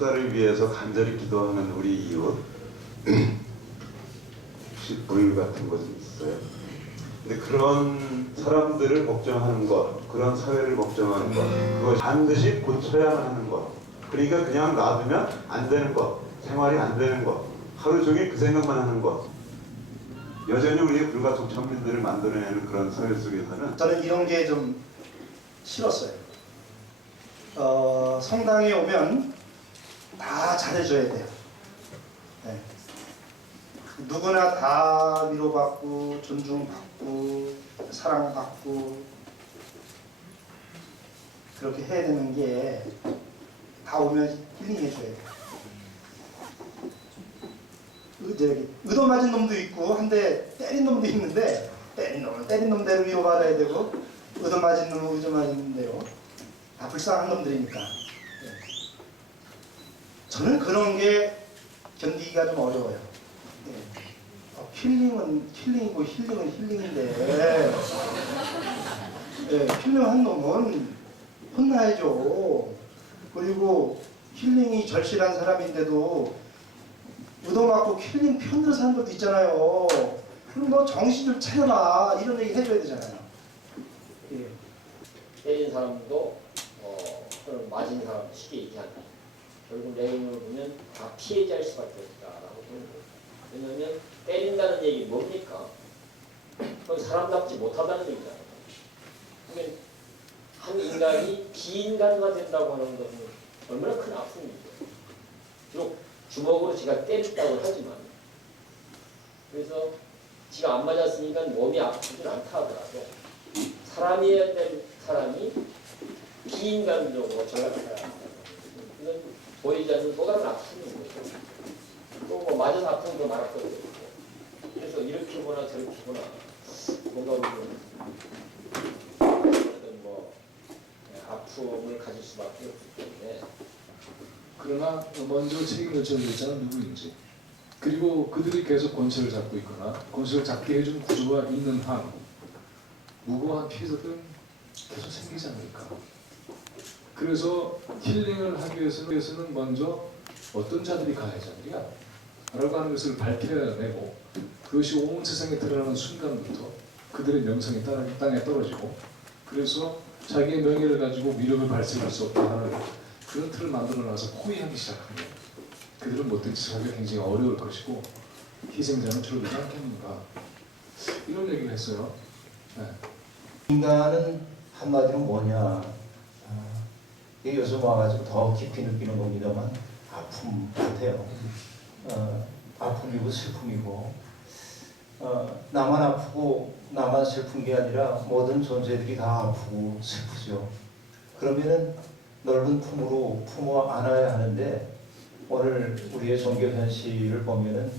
축사를 위해서 간절히 기도하는 우리 이웃 혹시 불 같은 것은 있어요? 근데 그런 사람들을 걱정하는 것, 그런 사회를 걱정하는 것, 그걸 반드시 고쳐야만 하는 것, 그러니까 그냥 놔두면 안 되는 것, 생활이 안 되는 것, 하루 종일 그 생각만 하는 것, 여전히 우리의 불가촉 천민들을 만들어내는 그런 사회 속에서는 저는 이런 게 좀 싫었어요. 성당에 오면 다 잘해줘야 돼요. 네. 누구나 다 위로받고 존중받고 사랑받고 그렇게 해야 되는 게 다 오면 힐링해줘야 돼요. 의도 맞은 놈도 있고 한데 때린 놈도 있는데 때린 놈대로 위로받아야 되고 의도 맞은 놈은 의도 맞은 대로 다 불쌍한 놈들이니까. 저는 그런 게 견디기가 좀 어려워요. 힐링은 힐링이고 힐링은 힐링인데 힐링한 놈은 혼나야죠. 그리고 힐링이 절실한 사람인데도 의도 맞고 힐링 편들어 사는 것도 있잖아요. 그럼 너 정신 좀 차려라 이런 얘기 해줘야 되잖아요. 예. 때린 사람도 또는 맞은 사람도 쉽게 얘기한다. 결국 내용을 보면 다 피해자일 수밖에 없다라고 보는 거예요. 왜냐하면 때린다는 얘기 뭡니까? 그건 사람답지 못하다는 얘기잖아요. 그러니까 한 인간이 비인간화 된다고 하는 것은 얼마나 큰 아픔이죠. 비록 주먹으로 지가 때렸다고 하지만 그래서 지가 안 맞았으니까 몸이 아프진 않다 하더라도 사람이어야 될 사람이 비인간적으로 전락해야 한다. 이건 보이지 않는 또 다른 아픔인 거죠. 또 뭐 맞아서 아픈 거 말할 것도 있고. 그래서 이렇게 보나 저렇게 보나 뭔가 우리는 어떤 뭐 아픔을 가질 수밖에 없기 때문에. 그러나 먼저 책임을 져야 될 자는 누구인지, 그리고 그들이 계속 권세를 잡고 있거나 권세를 잡게 해준 구조가 있는 한 무고한 피해자들은 계속 생기지 않을까. 그래서 힐링을 하기 위해서는 먼저 어떤 자들이 가해자들이야 라고 하는 것을 밝혀내고, 그것이 온 세상에 드러나는 순간부터 그들의 명성이 땅에 떨어지고, 그래서 자기의 명예를 가지고 위력을 발생할 수 없다 하는 그런 틀을 만들어놔서 포위하기 시작하면 그들은 못된 짓을 하기가 굉장히 어려울 것이고 희생자는 줄어들지 않겠는가, 이런 얘기를 했어요. 네. 인간은 한마디로 뭐냐, 요즘 와가지고 더 깊이 느끼는 겁니다만 아픔 같아요. 아픔이고 슬픔이고, 나만 아프고 나만 슬픈 게 아니라 모든 존재들이 다 아프고 슬프죠. 그러면은 넓은 품으로 품어 안아야 하는데, 오늘 우리의 종교 현실을 보면은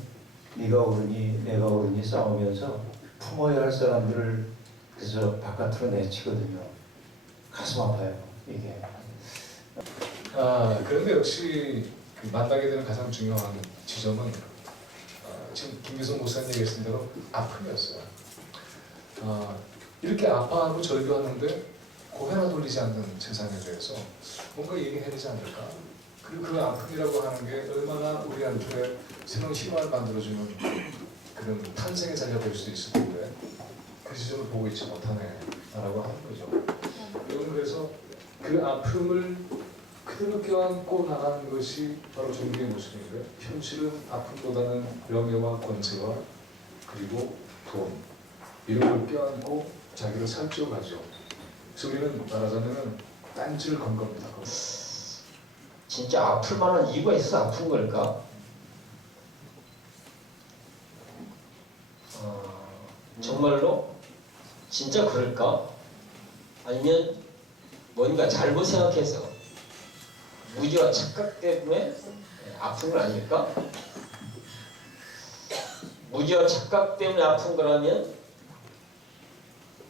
네가 옳으니 내가 옳으니 싸우면서 품어야 할 사람들을 그래서 바깥으로 내치거든요. 가슴 아파요, 이게. 그런데 역시 그 만나게 되는 가장 중요한 지점은 지금 김기성 목사님 얘기했던 대로 아픔이었어요. 이렇게 아파하고 절규하는데 고개나 돌리지 않는 세상에 대해서 뭔가 얘기해야 되지 않을까? 그리고 그 아픔이라고 하는 게 얼마나 우리한테 새로운 희망을 만들어주는 그런 탄생의 자리가 될 수도 있을 텐데 그 지점을 보고 있지 못하네 라고 하는 거죠. 여러분, 그래서 그 아픔을 그대로 껴안고 나가는 것이 바로 종교의 모습인데, 현실은 아픔보다는 명예와 권세와 그리고 돈 이런 걸 껴안고 자기를 살찌워 가죠. 그래서 우리는 말하자면 딴지를 건 겁니다. 진짜 아플 만한 이유가 있어서 아픈 걸까? 정말로? 진짜 그럴까? 아니면 뭔가 잘못 생각해서 무지와 착각 때문에 아픈 건 아닐까? 무지와 착각 때문에 아픈 거라면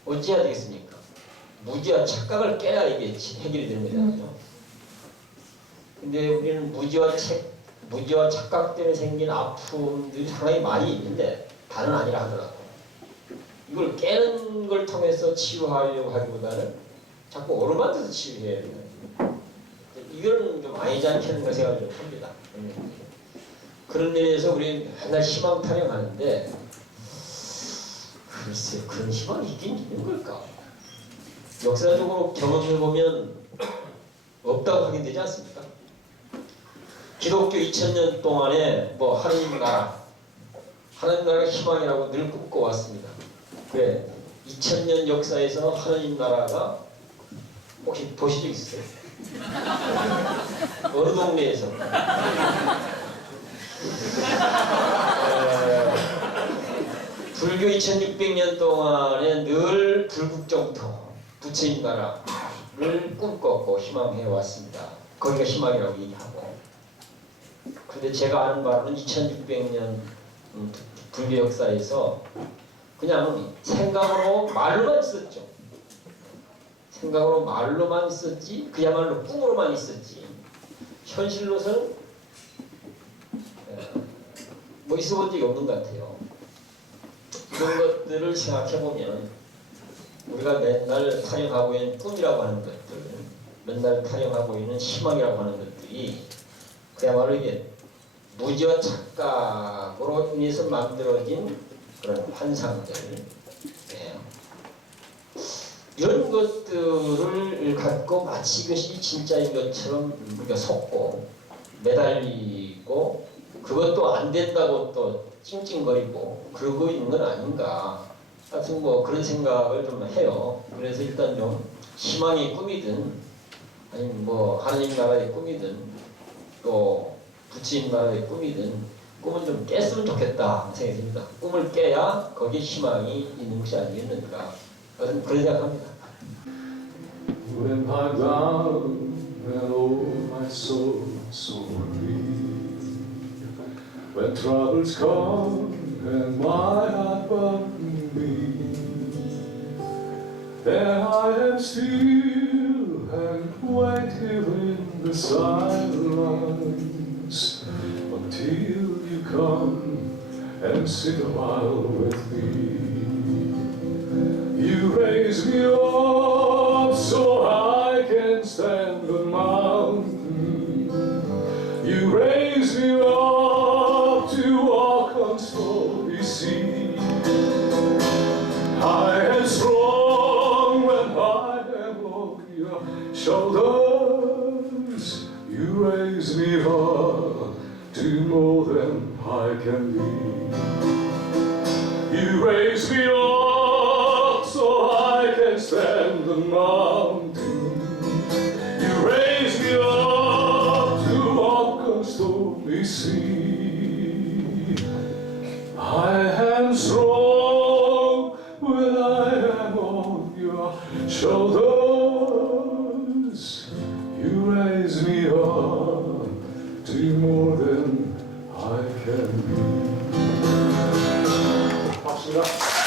어찌해야 되겠습니까? 무지와 착각을 깨야 이게 해결이 되는 거잖아요. 근데 우리는 무지와 착각 때문에 생긴 아픔들이 상당히 많이 있는데 다는 아니라 하더라도 이걸 깨는 걸 통해서 치유하려고 하기보다는 자꾸 오르막에서 치유해야 돼요. 이 이거는 좀 아니지 않겠는가 생각을 좀 합니다. 그런 면에서 우리 맨날 희망 타령하는데 글쎄 그런 희망이 있긴 있는 걸까? 역사적으로 경험해 보면 없다고 확인되지 않습니까? 기독교 2000년 동안에 뭐 하나님 나라가 희망이라고 늘 꿈꿔왔습니다. 그래 2000년 역사에서 하나님 나라가 혹시 보신 적 있으세요? 어느 동네에서? 불교 2600년 동안에 늘 불국정토, 부처님 나라를 꿈꿨고 희망해 왔습니다. 거기가 희망이라고 얘기하고. 그런데 제가 아는 바로는 2600년 불교 역사에서 그냥 생각으로 말로만 있었죠. 생각으로 말로만 있었지, 그야말로 꿈으로만 있었지. 현실로서는 뭐 있어본 적이 없는 것 같아요. 이런 것들을 생각해보면 우리가 맨날 타령하고 있는 꿈이라고 하는 것들, 맨날 타령하고 있는 희망이라고 하는 것들이 그야말로 이게 무지와 착각으로 인해서 만들어진 그런 환상들, 이런 것들을 갖고 마치 이것이 진짜인 것처럼 우리가 속고 매달리고 그것도 안 된다고 또 찡찡거리고 그러고 있는 건 아닌가. 하여튼 뭐 그런 생각을 좀 해요. 그래서 일단 좀 희망의 꿈이든 아니면 뭐 하나님 나라의 꿈이든 또 부처님 나라의 꿈이든 꿈은 좀 깼으면 좋겠다 생각이 듭니다. 꿈을 깨야 거기에 희망이 있는 것이 아니겠는가. 저는 그런 생각합니다. When I down and oh my soul so weary, when troubles come and my heart burns me, then I am still and wait here in the silence until you come and sit a while with me. You raise me up so I can stand the mountain. You raise me up to walk on stormy sea. I am strong when I am on your shoulders. You raise me up to more than I can be. You raise me up so I can stand the mountain. You raise me up to walk on stormy sea. I am strong when I am on your shoulders. You raise me up to more than I can be. 박수가.